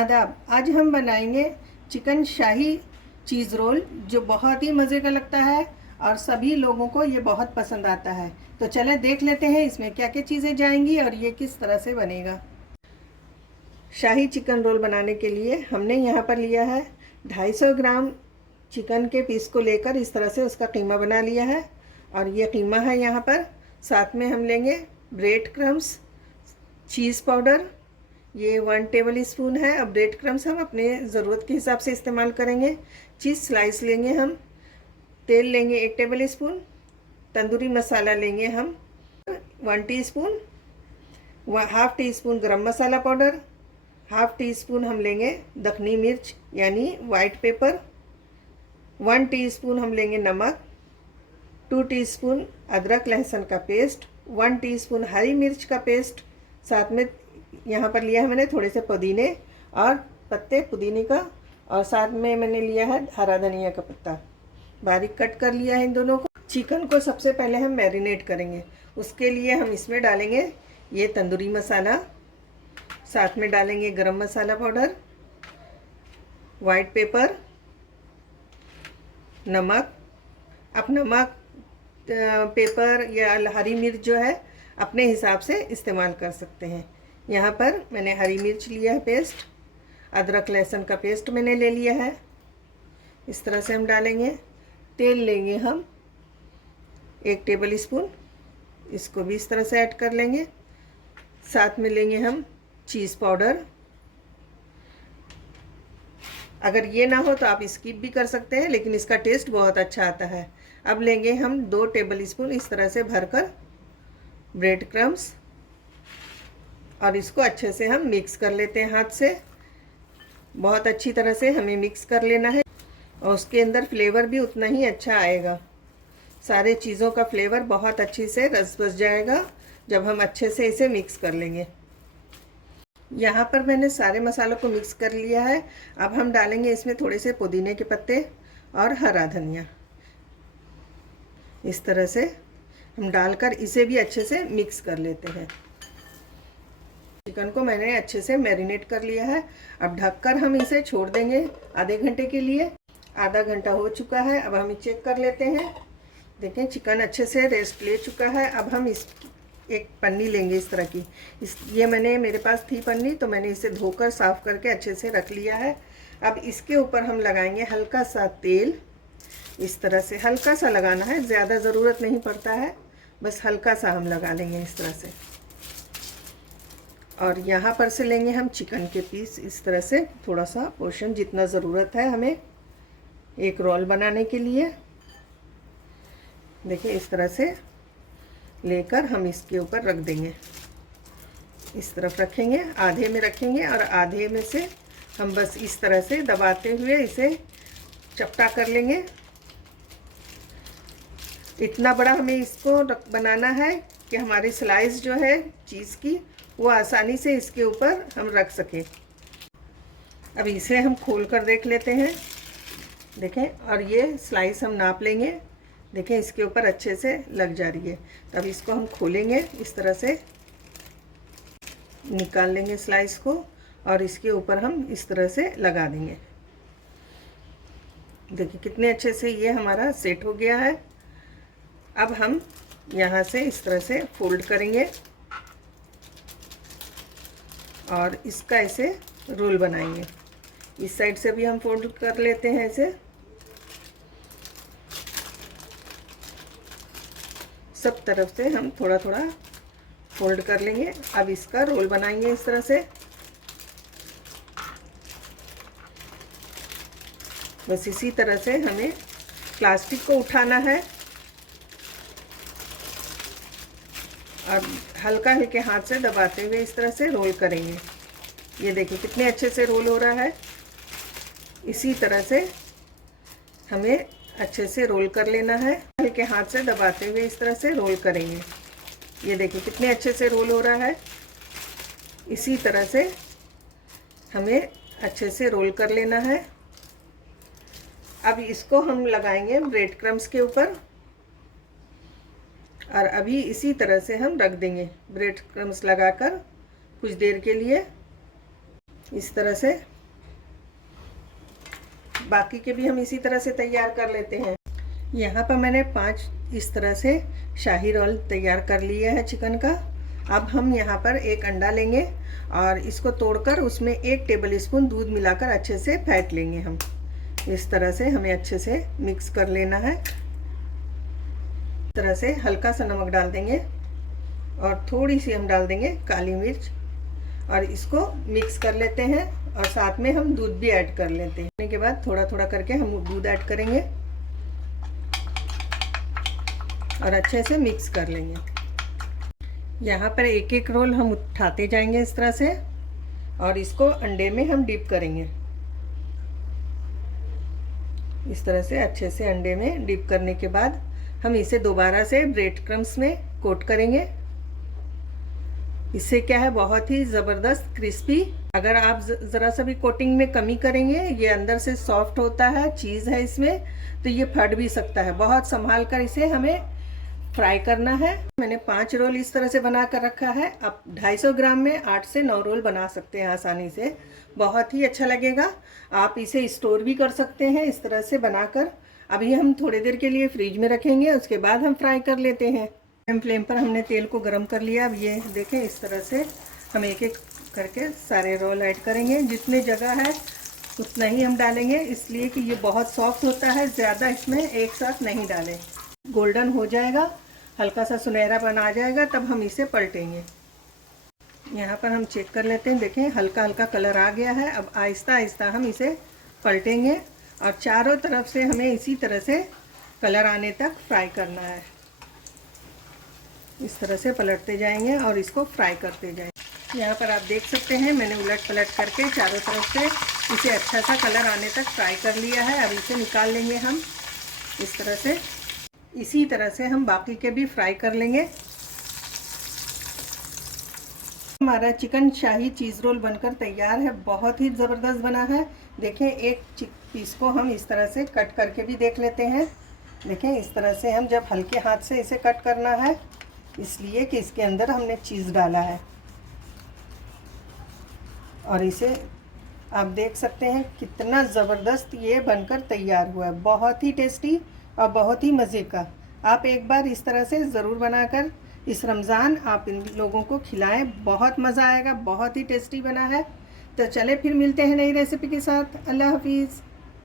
आदाब। आज हम बनाएंगे चिकन शाही चीज़ रोल, जो बहुत ही मज़े का लगता है और सभी लोगों को ये बहुत पसंद आता है। तो चले देख लेते हैं इसमें क्या क्या चीज़ें जाएंगी और ये किस तरह से बनेगा। शाही चिकन रोल बनाने के लिए हमने यहाँ पर लिया है 250 ग्राम चिकन के पीस को लेकर इस तरह से उसका कीमा बना लिया है। और ये कीमा है यहाँ पर। साथ में हम लेंगे ब्रेड क्रम्स, चीज़ पाउडर, ये 1 टेबल स्पून है। अब ब्रेड क्रम्स हम अपने ज़रूरत के हिसाब से इस्तेमाल करेंगे। चीज़ स्लाइस लेंगे हम। तेल लेंगे 1 टेबल स्पून। तंदूरी मसाला लेंगे हम 1 टीस्पून। 1/2 टीस्पून गरम मसाला पाउडर। 1/2 टीस्पून हम लेंगे दखनी मिर्च यानी वाइट पेपर। 1 टीस्पून हम लेंगे नमक। 2 टीस्पून अदरक लहसुन का पेस्ट। 1 टीस्पून हरी मिर्च का पेस्ट। साथ में यहाँ पर लिया है मैंने थोड़े से पुदीने और पत्ते पुदीने का, और साथ में मैंने लिया है हरा धनिया का पत्ता, बारीक कट कर लिया है इन दोनों को। चिकन को सबसे पहले हम मैरिनेट करेंगे। उसके लिए हम इसमें डालेंगे ये तंदूरी मसाला, साथ में डालेंगे गरम मसाला पाउडर, वाइट पेपर, नमक। अब नमक पेपर या हरी मिर्च जो है अपने हिसाब से इस्तेमाल कर सकते हैं। यहाँ पर मैंने हरी मिर्च लिया है पेस्ट, अदरक लहसुन का पेस्ट मैंने ले लिया है। इस तरह से हम डालेंगे। तेल लेंगे हम 1 टेबल स्पून, इसको भी इस तरह से ऐड कर लेंगे। साथ में लेंगे हम चीज़ पाउडर। अगर ये ना हो तो आप स्किप भी कर सकते हैं, लेकिन इसका टेस्ट बहुत अच्छा आता है। अब लेंगे हम 2 टेबल स्पून इस तरह से भरकर ब्रेड क्रम्स, और इसको अच्छे से हम मिक्स कर लेते हैं हाथ से। बहुत अच्छी तरह से हमें मिक्स कर लेना है, और उसके अंदर फ्लेवर भी उतना ही अच्छा आएगा। सारे चीज़ों का फ्लेवर बहुत अच्छी से रस बस जाएगा जब हम अच्छे से इसे मिक्स कर लेंगे। यहाँ पर मैंने सारे मसालों को मिक्स कर लिया है। अब हम डालेंगे इसमें थोड़े से पुदीने के पत्ते और हरा धनिया। इस तरह से हम डालकर इसे भी अच्छे से मिक्स कर लेते हैं। चिकन को मैंने अच्छे से मैरिनेट कर लिया है। अब ढककर हम इसे छोड़ देंगे आधे घंटे के लिए। आधा घंटा हो चुका है। अब हम चेक कर लेते हैं। देखें चिकन अच्छे से रेस्ट ले चुका है। अब हम इस एक पन्नी लेंगे इस तरह की। ये मेरे पास थी पन्नी, तो मैंने इसे धोकर साफ़ करके अच्छे से रख लिया है। अब इसके ऊपर हम लगाएंगे हल्का सा तेल। इस तरह से हल्का सा लगाना है, ज़्यादा ज़रूरत नहीं पड़ता है, बस हल्का सा हम लगा लेंगे इस तरह से। और यहाँ पर से लेंगे हम चिकन के पीस इस तरह से, थोड़ा सा पोर्शन जितना ज़रूरत है हमें एक रोल बनाने के लिए। देखिए इस तरह से लेकर हम इसके ऊपर रख देंगे। इस तरफ रखेंगे, आधे में रखेंगे, और आधे में से हम बस इस तरह से दबाते हुए इसे चपटा कर लेंगे। इतना बड़ा हमें इसको बनाना है कि हमारी स्लाइस जो है चीज़ की वो आसानी से इसके ऊपर हम रख सकें। अब इसे हम खोल कर देख लेते हैं। देखें, और ये स्लाइस हम नाप लेंगे। देखें इसके ऊपर अच्छे से लग जा रही है। तब इसको हम खोलेंगे, इस तरह से निकाल लेंगे स्लाइस को, और इसके ऊपर हम इस तरह से लगा देंगे। देखिए कितने अच्छे से ये हमारा सेट हो गया है। अब हम यहाँ से इस तरह से फोल्ड करेंगे और इसका ऐसे रोल बनाएंगे। इस साइड से भी हम फोल्ड कर लेते हैं ऐसे। सब तरफ से हम थोड़ा थोड़ा फोल्ड कर लेंगे। अब इसका रोल बनाएंगे इस तरह से। बस इसी तरह से हमें प्लास्टिक को उठाना है और हल्का हल्के हाथ से दबाते हुए इस तरह से रोल करेंगे। ये देखिए कितने अच्छे से रोल हो रहा है। इसी तरह से हमें अच्छे से रोल कर लेना है। हल्के हाथ से दबाते हुए इस तरह से रोल करेंगे। ये देखिए कितने अच्छे से रोल हो रहा है। इसी तरह से हमें अच्छे से रोल कर लेना है। अब इसको हम लगाएंगे ब्रेड क्रम्स के ऊपर, और अभी इसी तरह से हम रख देंगे ब्रेड क्रम्स लगाकर कुछ देर के लिए। इस तरह से बाकी के भी हम इसी तरह से तैयार कर लेते हैं। यहाँ पर मैंने 5 इस तरह से शाही रोल तैयार कर लिया है चिकन का। अब हम यहाँ पर एक अंडा लेंगे और इसको तोड़कर उसमें 1 टेबल स्पून दूध मिलाकर अच्छे से फेंट लेंगे। हम इस तरह से हमें अच्छे से मिक्स कर लेना है। इस तरह से हल्का सा नमक डाल देंगे और थोड़ी सी हम डाल देंगे काली मिर्च और इसको मिक्स कर लेते हैं और साथ में हम दूध भी ऐड कर लेते हैं। के बाद थोड़ा थोड़ा करके हम दूध ऐड करेंगे और अच्छे से मिक्स कर लेंगे। यहाँ पर एक एक रोल हम उठाते जाएंगे इस तरह से और इसको अंडे में हम डिप करेंगे। इस तरह से अच्छे से अंडे में डिप करने के बाद हम इसे दोबारा से ब्रेड क्रम्स में कोट करेंगे। इससे क्या है, बहुत ही ज़बरदस्त क्रिस्पी। अगर आप ज़रा सा भी कोटिंग में कमी करेंगे, ये अंदर से सॉफ्ट होता है, चीज़ है इसमें, तो ये फट भी सकता है। बहुत संभाल कर इसे हमें फ्राई करना है। मैंने 5 रोल इस तरह से बना कर रखा है। आप 250 ग्राम में 8 से 9 रोल बना सकते हैं आसानी से। बहुत ही अच्छा लगेगा। आप इसे स्टोर भी कर सकते हैं इस तरह से बनाकर। अभी हम थोड़ी देर के लिए फ्रिज में रखेंगे, उसके बाद हम फ्राई कर लेते हैं। फ्लेम पर हमने तेल को गरम कर लिया। अब ये देखें, इस तरह से हम एक एक करके सारे रोल ऐड करेंगे। जितने जगह है उतना ही हम डालेंगे, इसलिए कि ये बहुत सॉफ्ट होता है। ज़्यादा इसमें एक साथ नहीं डालें। गोल्डन हो जाएगा, हल्का सा सुनहरा बन आ जाएगा, तब हम इसे पलटेंगे। यहाँ पर हम चेक कर लेते हैं। देखें, हल्का हल्का कलर आ गया है। अब आहिस्ता आहिस्ता हम इसे पलटेंगे और चारों तरफ से हमें इसी तरह से कलर आने तक फ्राई करना है। इस तरह से पलटते जाएंगे और इसको फ्राई करते जाएंगे। यहाँ पर आप देख सकते हैं, मैंने उलट पलट करके चारों तरफ से इसे अच्छा सा कलर आने तक फ्राई कर लिया है। अब इसे निकाल लेंगे हम इस तरह से। इसी तरह से हम बाकी के भी फ्राई कर लेंगे। हमारा चिकन शाही चीज़ रोल बनकर तैयार है। बहुत ही ज़बरदस्त बना है। देखें, एक पीस को हम इस तरह से कट करके भी देख लेते हैं। देखें, इस तरह से हम जब हल्के हाथ से इसे कट करना है, इसलिए कि इसके अंदर हमने चीज़ डाला है। और इसे आप देख सकते हैं कितना ज़बरदस्त ये बनकर तैयार हुआ है। बहुत ही टेस्टी और बहुत ही मज़े का। आप एक बार इस तरह से ज़रूर बनाकर इस रमज़ान आप इन लोगों को खिलाएं। बहुत मज़ा आएगा। बहुत ही टेस्टी बना है। तो चले फिर मिलते हैं नई रेसिपी के साथ। अल्लाह हाफिज़।